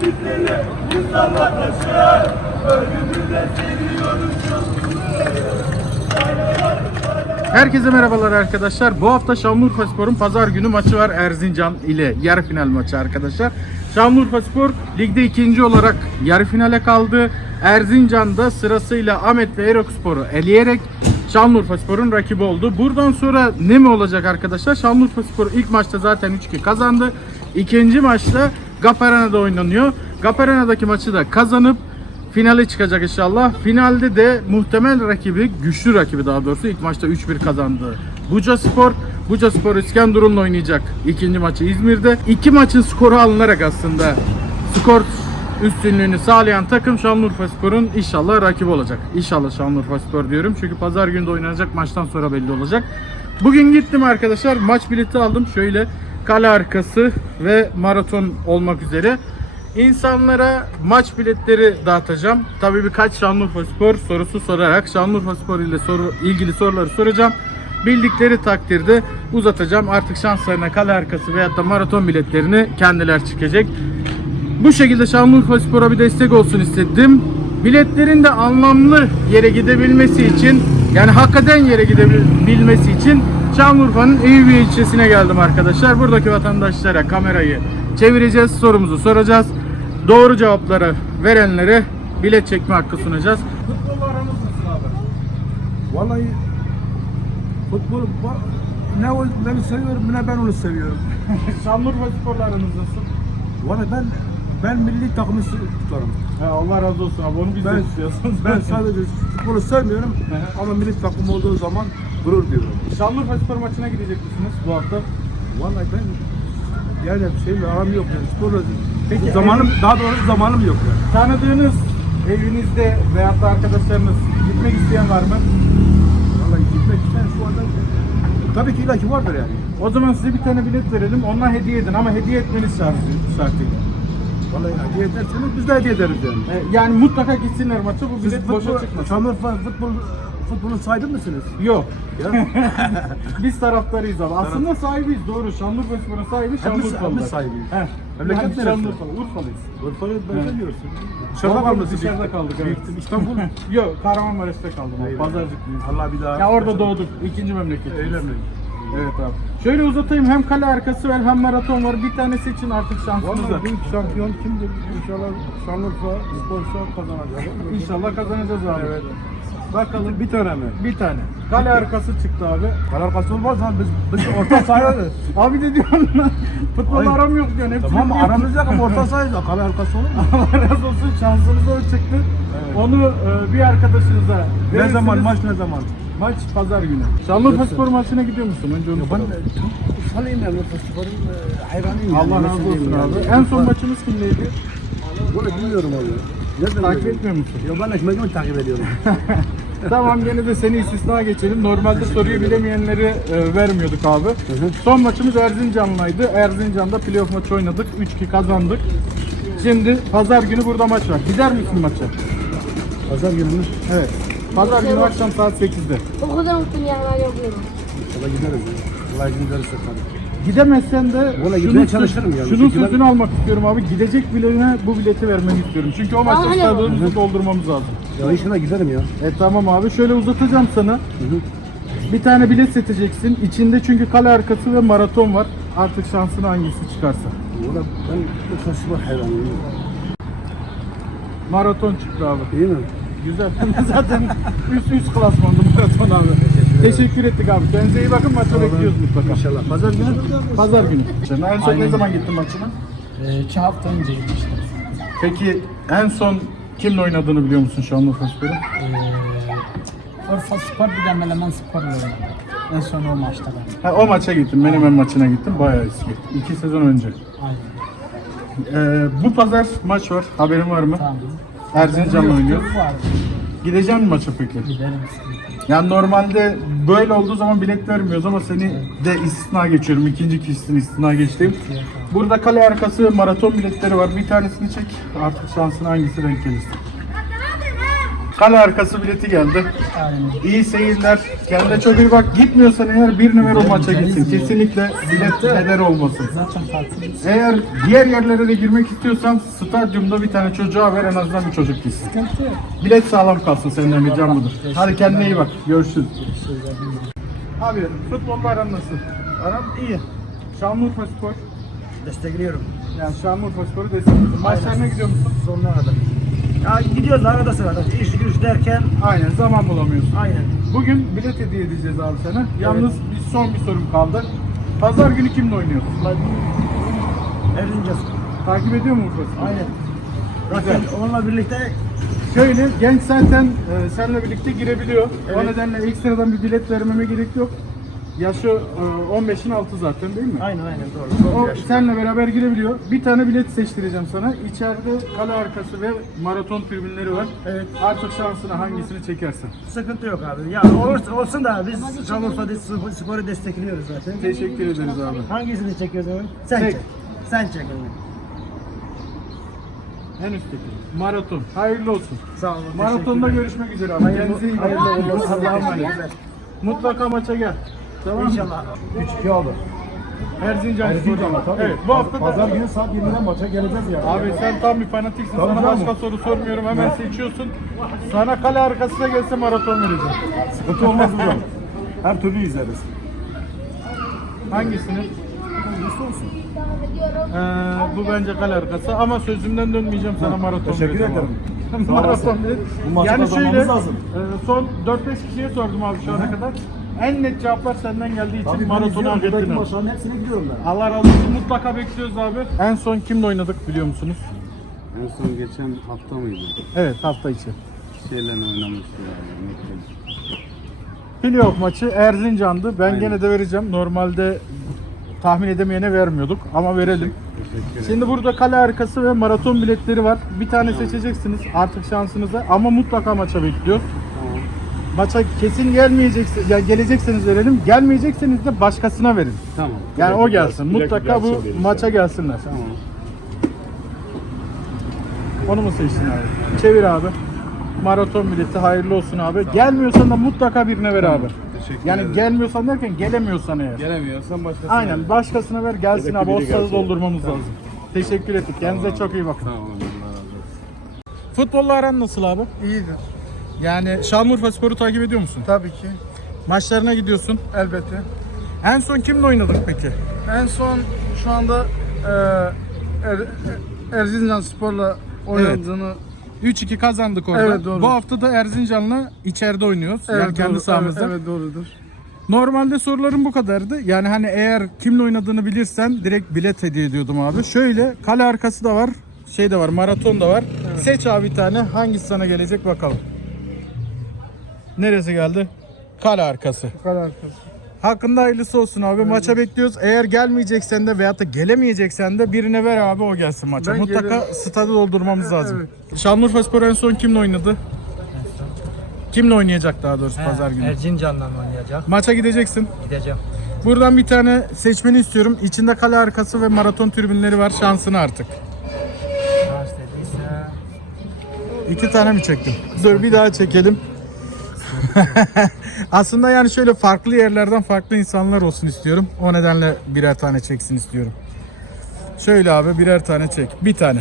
bizleri insan vatandaşı Ölümüne seviyoruz Herkese merhabalar arkadaşlar. Bu hafta Şanlıurfa Spor'un pazar günü maçı var Erzincan ile yarı final maçı arkadaşlar. Şanlıurfa Spor ligde ikinci olarak yarı finale kaldı. Erzincan'da sırasıyla Ahmet ve Erok Spor'u eleyerek Şanlıurfa Spor'un rakibi oldu. Buradan sonra ne mi olacak arkadaşlar? Şanlıurfa Spor ilk maçta zaten 3-2 kazandı. İkinci maçta Gaparana'da oynanıyor. Gaparana'daki maçı da kazanıp finale çıkacak inşallah. Finalde de muhtemel rakibi, güçlü rakibi daha doğrusu ilk maçta 3-1 kazandı. Buca Spor, Buca Spor İskenderun'la oynayacak ikinci maçı İzmir'de. İki maçın skoru alınarak aslında skor üstünlüğünü sağlayan takım Şanlıurfa Spor'un inşallah rakibi olacak. İnşallah Şanlıurfa Spor diyorum çünkü pazar günü oynanacak maçtan sonra belli olacak. Bugün gittim arkadaşlar maç bileti aldım şöyle kale arkası ve maraton olmak üzere. İnsanlara maç biletleri dağıtacağım. Tabii birkaç Şanlıurfa Spor sorusu sorarak Şanlıurfa Spor ile soru, ilgili soruları soracağım. Bildikleri takdirde uzatacağım. Artık şanslarına kale arkası veyahut da maraton biletlerini kendiler çıkacak. Bu şekilde Şanlıurfa Spor'a bir destek olsun istedim. Biletlerin de anlamlı yere gidebilmesi için yani hakikaten yere gidebilmesi için Şanlıurfa'nın Eyüp ilçesine geldim arkadaşlar. Buradaki vatandaşlara kamerayı çevireceğiz, sorumuzu soracağız. Doğru cevapları verenlere bilet çekme hakkı sunacağız. Futbol aramız nasıl abi? Vallahi futbol ne o beni seviyorum ne ben onu seviyorum. Şanlıurfa sporla aranız nasıl? Vallahi ben ben milli takımı tutarım. Ha, Allah razı olsun abi onu biz de Ben tutuyorsunuz. ben sadece futbolu sevmiyorum ama milli takım olduğu zaman gurur duyuyorum. Şanlıurfa spor maçına gidecek misiniz bu hafta? Vallahi ben yani şeyle aram yok yani sporla Peki, zamanım daha doğrusu zamanım yok yani. Tanıdığınız evinizde veyahut da arkadaşlarınız gitmek isteyen var mı? Vallahi gitmek isteyen şu anda tabii ki illaki vardır yani. O zaman size bir tane bilet verelim. Ondan hediye edin ama hediye etmeniz şart, şartıyla. Vallahi hediye ederseniz biz de hediye ederiz yani. E, Yani mutlaka gitsinler maça bu Siz bilet boşa futbol, çıkmasın. Şanlıurfa futbol futbolun sahibi misiniz? Yok. Ya. Biz taraftarıyız abi. Aslında sahibiyiz doğru. Şanlıurfa Spor'un sahibi Şanlıurfalılar. hepimiz sahibiyiz. He. Memleket neresi? Şanlıurfalı, Urfalıyız. Urfa'yı Evet. benzemiyorsun. Dışarıda kalmışsın. Dışarıda kaldık evet. İstanbul. Yok Kahramanmaraş'ta kaldım. Eyvallah. Pazarcıklıyız. Allah bir daha. Ya orada doğduk. İkinci memleket. Öyle mi? Evet abi. Şöyle uzatayım hem kale arkası var hem maraton var. Bir tane seçin artık şansınızı. Vallahi büyük şampiyon kimdir? İnşallah Şanlıurfa sporsa kazanacak. İnşallah kazanacağız abi. Evet. Bakalım Bir tane mi? bir tane. Kale arkası çıktı abi. Kalar olmaz lan biz, biz orta sahayız. Abi de diyorum lan. Futbol Hayır. aram yok diyorsun. Hepsini tamam aramız yok ama orta sahayız. Kale arkası olur mu? Allah razı olsun şansınız o çıktı. Evet. Onu e, bir arkadaşınıza ne verirsiniz. zaman maç ne zaman? Maç pazar günü. Şanlıurfa Spor maçına gidiyor musun? Önce onu Ben soralım. Salıyım ben sporun hayranıyım. Allah razı olsun abi. En son maçımız kimleydi? Bunu bilmiyorum abi. Nereden Takip etmiyor musun? Ya ben ekmeğimi takip ediyorum. tamam gene de seni istisna geçelim. Normalde soruyu bilemeyenleri e, vermiyorduk abi. hı. Son maçımız Erzincan'laydı. Erzincan'da playoff maçı oynadık. 3-2 kazandık. Şimdi pazar günü burada maç var. Gider misin maça? Pazar günü mü? Evet. Pazar günü akşam saat 8'de. O kadar mutluyum yani ben yapıyorum. İnşallah gideriz ya. Allah izin verirse tabii. Gidemezsen de Valla şunun, gitmeye çalışırım yani. şunun Çünkü ben- sözünü almak istiyorum abi. Gidecek bileğine bu bileti vermeni istiyorum. Çünkü o maçta Aynen. stadımızı doldurmamız lazım. Ya inşallah giderim ya. E tamam abi. Şöyle uzatacağım sana. Bir tane bilet seçeceksin. İçinde çünkü kale arkası ve maraton var. Artık şansına hangisi çıkarsa. Valla ben bu festival hayranıyım. Maraton çıktı abi. İyi mi? Güzel. Zaten üst üst klasmandı maraton abi. Teşekkür ettik abi. Kendinize iyi bakın. Maçı bekliyoruz mutlaka. İnşallah. Pazar günü. Pazar günü. En son ne zaman gittin maçına? Ee, iki hafta önce gitmiştim. Peki en son kimle oynadığını biliyor musun Şanlıurfa Spor'un? Ee, Urfa Spor bir de Melemen Spor ile oynadım. En son o maçta ben. Ha, o maça gittim. Menemen maçına gittim. Bayağı eski. İki sezon önce. Aynen. Ee, bu pazar maç var. Haberin var mı? Tamam. Erzincan'la oynuyor. Var. Gideceğim mi maça peki? Giderim. Yani normalde böyle olduğu zaman bilet vermiyoruz ama seni de istisna geçiyorum. İkinci kişisini istisna geçtim. Burada kale arkası maraton biletleri var. Bir tanesini çek. Artık şansına hangisi denk gelirse. Kale arkası bileti geldi. Aynen. İyi seyirler. Kendine çok iyi bak. Gitmiyorsan eğer bir numara maça gitsin. Kesinlikle bilet heder olmasın. Zaten tatilimiz. Eğer diğer yerlere de girmek istiyorsan stadyumda bir tane çocuğa ver en azından bir çocuk gitsin. Sıkıntı yok. Bilet sağlam kalsın senden ricam budur. Hadi kendine iyi bak. Görüşürüz. Abi futbolla aran nasıl? Aram iyi. Şanlıurfa Spor. Destekliyorum. Yani Şanlıurfa Spor'u destekliyorsun. Maçlarına gidiyor musun? Sonuna kadar. Ya gidiyoruz arada sırada. İş güç derken Aynen zaman bulamıyorsun. aynen. Bugün bilet hediye edeceğiz abi sana. Yalnız bir son bir sorum kaldı. Pazar günü kimle oynuyorsun? Evleneceğiz. Takip ediyor mu Urfa? Aynen. Zaten onunla birlikte Şöyle genç zaten e, seninle birlikte girebiliyor. O Evet. nedenle ekstradan bir bilet vermeme gerek yok. Yaşı e, 15'in altı zaten değil mi? aynen aynen doğru. O Doğru yaş. seninle beraber girebiliyor. Bir tane bilet seçtireceğim sana. İçeride kale arkası ve maraton tribünleri var. Evet. Artık şansına hangisini çekersen. Sıkıntı yok abi. Ya olursa olsun da biz Şanlıurfa Spor- Spor'u destekliyoruz zaten. Teşekkür ederiz abi. Hangisini çekiyorsun abi? Sen Çek. çek. Sen çek. En üstteki. Maraton. Hayırlı olsun. Sağ olun. Maratonda görüşmek üzere abi. Kendinize iyi bakın. olsun. Allah'a emanet. Mutlaka maça gel. Tamam? İnşallah. 3-2 aldı. Erzincan Erzincan'a Spor'da. tabii. Evet bu hafta da- Pazar günü saat 20'de maça geleceğiz ya. Abi sen tam bir fanatiksin. Tabii Sana canım. başka soru sormuyorum. Hemen seçiyorsun. Sana kale arkasına gelse maraton vereceğim. Sıkıntı olmaz hocam. Her türlü izleriz. Hangisini? Hangisi olsun? Ee, bu bence kale arkası ama sözümden dönmeyeceğim sana maraton Teşekkür vereceğim ederim. abi. Sağ maraton olasın. değil. Bu maçı Yani kazanmamız şöyle lazım. e, son 4-5 kişiye sordum abi şu ana kadar. En net cevaplar senden geldiği için Tabii ben maratonu izliyorum. hak ettin Buradaki abi. maçların hepsine gidiyorum ben. Allah razı olsun mutlaka bekliyoruz abi. En son kimle oynadık biliyor musunuz? En son geçen hafta mıydı? Evet hafta içi. Şeyle oynamıştı yani. Playoff maçı Erzincan'dı. Ben Aynen. gene de vereceğim. Normalde tahmin edemeyene vermiyorduk ama verelim. Teşekkür ederim. Şimdi burada kale arkası ve maraton biletleri var. Bir tane seçeceksiniz artık şansınıza ama mutlaka maça bekliyoruz. Maça kesin gelmeyeceksiniz, ya gelecekseniz verelim. Gelmeyecekseniz de başkasına verin. Tamam. Yani o gelsin. Bilek Mutlaka bu gelsin maça gelsinler. Tamam. Onu mu seçtin abi? Çevir abi. Maraton bileti hayırlı olsun abi. Gelmiyorsan da mutlaka birine ver abi. Teşekkür Yani ederim. gelmiyorsan derken gelemiyorsan eğer. Gelemiyorsan başkasına. Aynen başkasına ver gelsin Yedek abi. O biri stadı gelsin. doldurmamız lazım. Teşekkür ettik. Kendinize çok iyi bakın. Tamam Allah razı olsun. Futbolla aran nasıl abi? İyidir. Yani Şanlıurfa Spor'u takip ediyor musun? Tabii ki. Maçlarına gidiyorsun. Elbette. En son kimle oynadık peki? En son şu anda e, er, Erzincan Spor'la oynadığını 3-2 kazandık orada. Evet, doğru. Bu hafta da Erzincan'la içeride oynuyoruz. yani kendi doğru. sahamızda. Evet, evet doğrudur. Normalde sorularım bu kadardı. Yani hani eğer kimle oynadığını bilirsen direkt bilet hediye ediyordum abi. Şöyle kale arkası da var. Şey de var, maraton da var. Seç abi bir tane. Hangisi sana gelecek bakalım. Neresi geldi? Kale arkası. Kale arkası. Hakkında hayırlısı olsun abi. Maça bekliyoruz. Eğer gelmeyeceksen de veyahut da gelemeyeceksen de birine ver abi o gelsin maça. Ben Mutlaka gelirim. stadı doldurmamız lazım. Şanlıurfa Spor en son kimle oynadı? Kimle oynayacak daha doğrusu pazar günü? Erzincan'dan oynayacak. Maça gideceksin. Gideceğim. Buradan bir tane seçmeni istiyorum. İçinde kale arkası ve maraton tribünleri var. Şansını artık. Kaç dediyse. İki tane mi çektim? Dur bir daha çekelim. Aslında yani şöyle farklı yerlerden farklı insanlar olsun istiyorum. O nedenle birer tane çeksin istiyorum. Şöyle abi birer tane çek. Bir tane.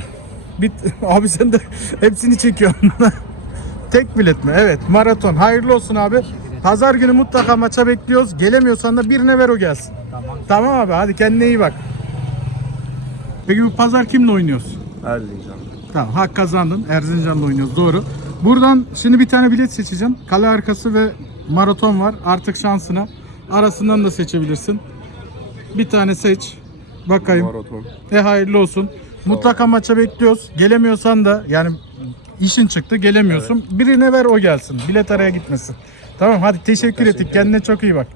Bir, abi sen de hepsini çekiyorsun. Tek bilet mi? Evet. Maraton. Hayırlı olsun abi. Pazar günü mutlaka maça bekliyoruz. Gelemiyorsan da birine ver o gelsin. Tamam. Tamam abi hadi kendine iyi bak. Peki bu pazar kimle oynuyoruz? Erzincan. Tamam hak kazandın. Erzincan'la oynuyoruz doğru. Buradan şimdi bir tane bilet seçeceğim. Kale arkası ve maraton var. Artık şansına. Arasından da seçebilirsin. Bir tane seç. Bakayım. Maraton. E hayırlı olsun. Mutlaka maça bekliyoruz. Gelemiyorsan da yani işin çıktı gelemiyorsun. Birine ver o gelsin. Bilet araya gitmesin. Tamam hadi teşekkür, ettik. Kendine çok iyi bak.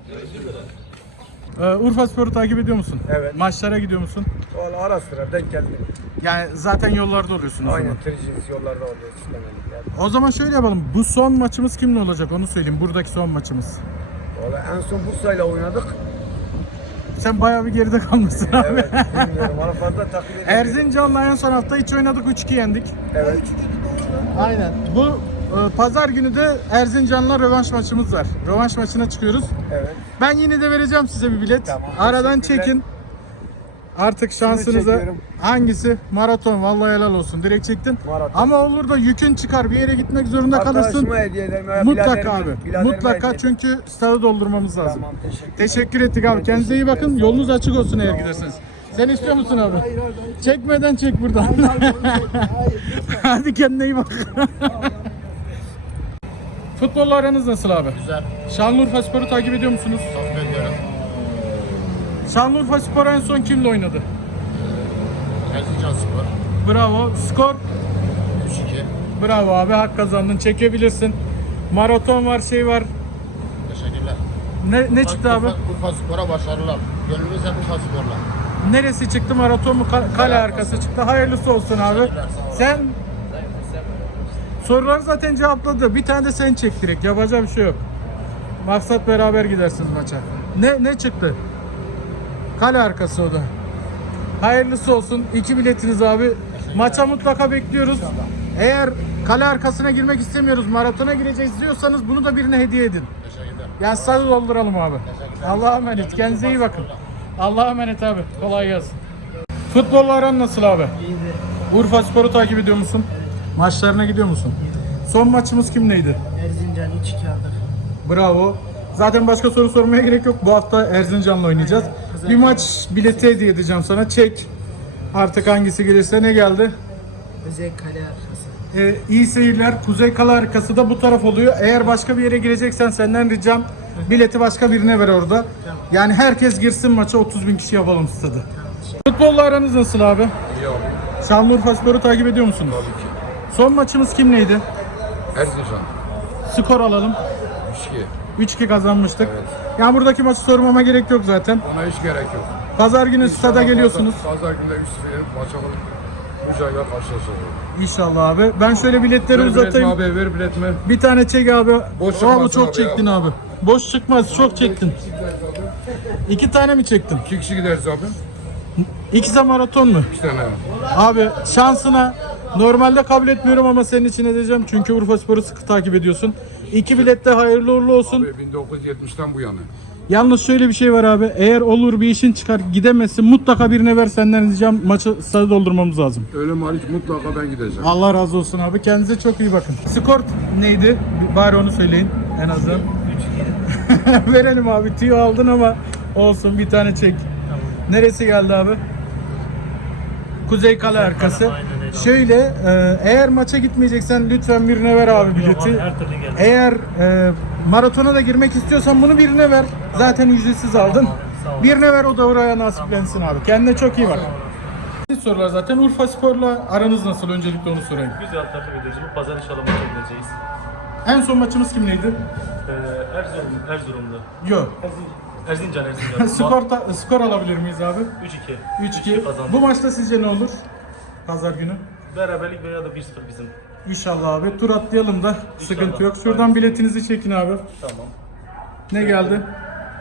Ee, Urfa Spor'u takip ediyor musun? Evet. Maçlara gidiyor musun? Valla ara sıra denk geldi. Yani zaten yollarda oluyorsun o zaman. Aynen Tricins yollarda oluyor sistemelik. O zaman şöyle yapalım. Bu son maçımız kimle olacak onu söyleyeyim. Buradaki son maçımız. Valla en son Bursa'yla oynadık. Sen bayağı bir geride kalmışsın abi. Evet bilmiyorum onu fazla takip edemiyorum. Erzincan'la en son hafta hiç oynadık 3-2 yendik. Evet. Aynen. Bu Pazar günü de Erzincan'la rövanş maçımız var. Rövanş maçına çıkıyoruz. Evet. Ben yine de vereceğim size bir bilet. Tamam, Aradan çekin. Artık şansınıza hangisi? Maraton vallahi helal olsun. Direkt çektin. Maraton. Ama olur da yükün çıkar bir yere gitmek zorunda kalırsın. Arkadaşıma Mutlaka abi. Mutlaka çünkü stadı doldurmamız lazım. Tamam teşekkür Teşekkür ettik abi. Kendinize iyi bakın. Yolunuz açık olsun eğer giderseniz. Sen istiyor musun abi? Çekmeden çek buradan. Hadi kendine iyi bak. Futbolla aranız nasıl abi? Güzel. Şanlıurfa Spor'u takip ediyor musunuz? Takip ediyorum. Şanlıurfa Spor en son kimle oynadı? Erzincan Spor. Bravo. Skor? 3-2. Bravo abi. Hak kazandın. Çekebilirsin. Maraton var, şey var. Teşekkürler. Ne, ne çıktı abi? Urfa, Urfa Spor'a başarılar. Gönlümüz hep Urfa Spor'la. Neresi çıktı? Maraton mu? Ka- Kale arkası çıktı. Hayırlısı olsun abi. Sen soruları zaten cevapladı. Bir tane de sen çek direkt. Yapacak bir şey yok. Maksat beraber gidersiniz maça. Ne ne çıktı? Kale arkası o da. Hayırlısı olsun. İki biletiniz abi. Maça mutlaka bekliyoruz. Eğer kale arkasına girmek istemiyoruz, maratona gireceğiz diyorsanız bunu da birine hediye edin. Yani stadı dolduralım abi. Allah'a emanet. Kendinize iyi bakın. Allah'a emanet abi. Kolay gelsin. Futbolla aran nasıl abi? Urfa Spor'u takip ediyor musun? Maçlarına gidiyor musun? Son maçımız kimleydi? Erzincan 3-2 aldık. Bravo. Zaten başka soru sormaya gerek yok. Bu hafta Erzincan'la oynayacağız. Bir maç bileti hediye edeceğim sana. Çek. Artık hangisi gelirse ne geldi? Özel kale arkası. Ee, iyi seyirler. Kuzey Kale arkası da bu taraf oluyor. Eğer başka bir yere gireceksen senden ricam bileti başka birine ver orada. Yani herkes girsin maça 30 bin kişi yapalım stadı. Futbolla aranız nasıl abi? İyi abi. Şanlıurfa Spor'u takip ediyor musunuz? Tabii ki. Son maçımız kimleydi? Erzincan. Skor alalım. 3-2. 3-2 kazanmıştık. Evet. Yani buradaki maçı sormama gerek yok zaten. Ona hiç gerek yok. Pazar günü stada geliyorsunuz. Pazar, pazar günde 3-0 yenip maça alıp Buca'yla karşılaşacağız. İnşallah abi. Ben şöyle biletleri Ver uzatayım. abi ver biletimi. Bir tane çek abi. Boş Abi çok abi çektin abi. Boş çıkmaz. Çok çektin. İki tane mi çektin? İki kişi gideriz abi. İkisi de maraton mu? İki tane. Abi şansına normalde kabul etmiyorum ama senin için edeceğim. Çünkü Urfa Spor'u sıkı takip ediyorsun. İki bilet de hayırlı uğurlu olsun. Abi 1970'ten bu yana. Yalnız şöyle bir şey var abi. Eğer olur bir işin çıkar gidemezsin mutlaka birine ver senden ricam maçı stadı doldurmamız lazım. Öyle malik mutlaka ben gideceğim. Allah razı olsun abi. Kendinize çok iyi bakın. Skor neydi? Bari onu söyleyin en azından. Verelim abi. Tüyo aldın ama olsun bir tane çek. Neresi geldi abi? Kuzey Kale arkası. Şöyle e, eğer maça gitmeyeceksen lütfen birine ver abi bileti. Eğer e, maratona da girmek istiyorsan bunu birine ver. Zaten ücretsiz aldın. Birine ver o da oraya nasiplensin abi. Kendine çok iyi bak. Siz sorular zaten Urfa Spor'la aranız nasıl? Öncelikle onu sorayım. Güzel takip edeceğiz. Bu pazar inşallah maça gideceğiz. En son maçımız kimleydi? Ee, Erzurum, Erzurum'da. Yok. Erzincan, Erzincan. skor, ta- skor alabilir miyiz abi? 3-2. 3-2. kazandık. Bu maçta sizce ne olur? Pazar günü. Beraberlik veya da 1-0 bizim. İnşallah abi. Tur atlayalım da sıkıntı yok. Şuradan biletinizi çekin abi. Tamam. Ne geldi?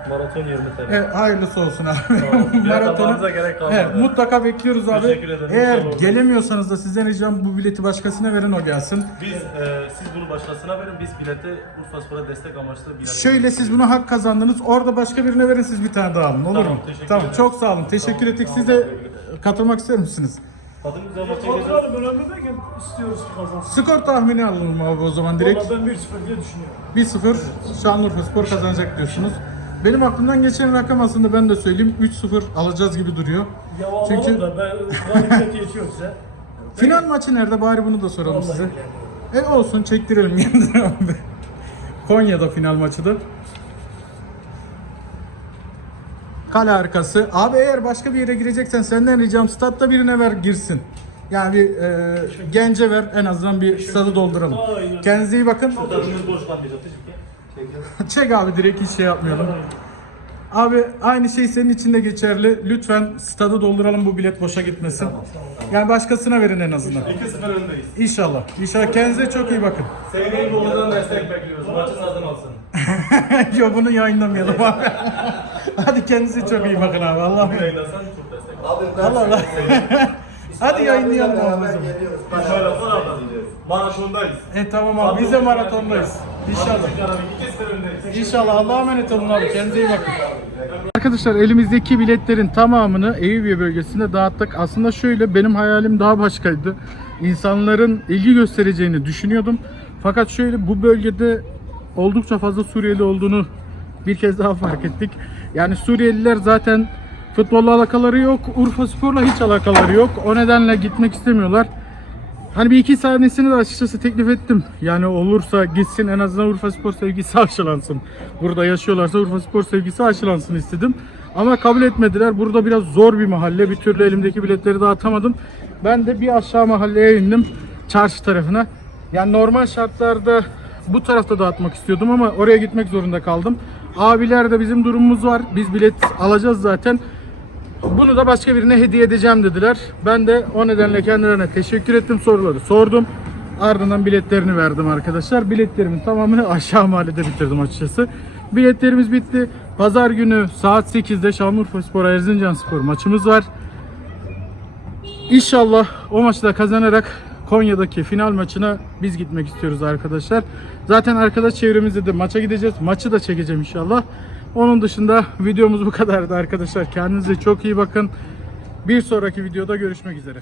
Maraton 20 TL. Evet, hayırlısı olsun abi. Tamam. Zamanımıza gerek kalmadı. Evet, mutlaka bekliyoruz abi. Teşekkür ederim. Eğer İnşallah olur. gelemiyorsanız da sizden ricam bu bileti başkasına verin o gelsin. Biz, e, siz bunu başkasına verin. Biz bileti Urfa Spor'a destek amaçlı bilet Şöyle siz buna hak kazandınız. Orada başka birine verin siz bir tane daha alın. Olur Tamam, mu? teşekkür Tamam. ederim. Çok sağ olun. Teşekkür ettik. Siz de katılmak ister misiniz? Tadımız da maça gideceğiz. önemli değil ki istiyoruz ki kazansın. Skor tahmini alalım abi o zaman direkt. ben 1-0 diye düşünüyorum. 1-0 Şanlıurfa Spor kazanacak diyorsunuz. Benim aklımdan geçen rakam aslında ben de söyleyeyim 3-0 alacağız gibi duruyor. Ya Çünkü- da ben galibiyet yetiyor size. Final maçı nerede bari bunu da soralım size. E olsun çektirelim kendine abi. Konya'da final maçı da. Kale arkası. Abi eğer başka bir yere gireceksen senden ricam statta birine ver girsin. Yani bir e, gence ver en azından bir stadı dolduralım. Kendinize iyi bakın. Çek abi direkt hiç şey yapmayalım. Abi aynı şey senin için de geçerli. Lütfen stadı dolduralım bu bilet boşa gitmesin. Yani başkasına verin en azından. 2-0 öndeyiz. İnşallah. İnşallah kendinize çok iyi bakın. Seneye buradan destek bekliyoruz. Maçı satın alsın. Yok bunu yayınlamayalım abi. Hadi kendinize çok iyi bakın abi. Allah Yayınlasan çok destek. Allah Allah. Hadi yayınlayalım abi o zaman. Biz abla diyeceğiz. Maratondayız. E tamam abi biz de maratondayız. İnşallah. İki sene öndeyiz. İnşallah Allah'a emanet olun abi. Kendinize iyi bakın. Arkadaşlar elimizdeki biletlerin tamamını Eyüpiye bölgesinde dağıttık. Aslında şöyle benim hayalim daha başkaydı. İnsanların ilgi göstereceğini düşünüyordum. Fakat şöyle bu bölgede oldukça fazla Suriyeli olduğunu bir kez daha fark ettik. Yani Suriyeliler zaten futbolla alakaları yok. Urfa Spor'la hiç alakaları yok. O nedenle gitmek istemiyorlar. Hani bir iki tanesini de açıkçası teklif ettim. Yani olursa gitsin en azından Urfa Spor sevgisi aşılansın. Burada yaşıyorlarsa Urfa Spor sevgisi aşılansın istedim. Ama kabul etmediler. Burada biraz zor bir mahalle. Bir türlü elimdeki biletleri dağıtamadım. Ben de bir aşağı mahalleye indim. Çarşı tarafına. Yani normal şartlarda bu tarafta dağıtmak istiyordum ama oraya gitmek zorunda kaldım. Abiler de bizim durumumuz var. Biz bilet alacağız zaten. Bunu da başka birine hediye edeceğim dediler. Ben de o nedenle kendilerine teşekkür ettim soruları sordum. Ardından biletlerini verdim arkadaşlar. Biletlerimin tamamını aşağı mahallede bitirdim açıkçası. Biletlerimiz bitti. Pazar günü saat 8'de Şanlıurfa Spor Erzincan Spor maçımız var. İnşallah o maçı da kazanarak Konya'daki final maçına biz gitmek istiyoruz arkadaşlar. Zaten arkadaş çevremizde de maça gideceğiz. Maçı da çekeceğim inşallah. Onun dışında videomuz bu kadardı arkadaşlar. Kendinize çok iyi bakın. Bir sonraki videoda görüşmek üzere.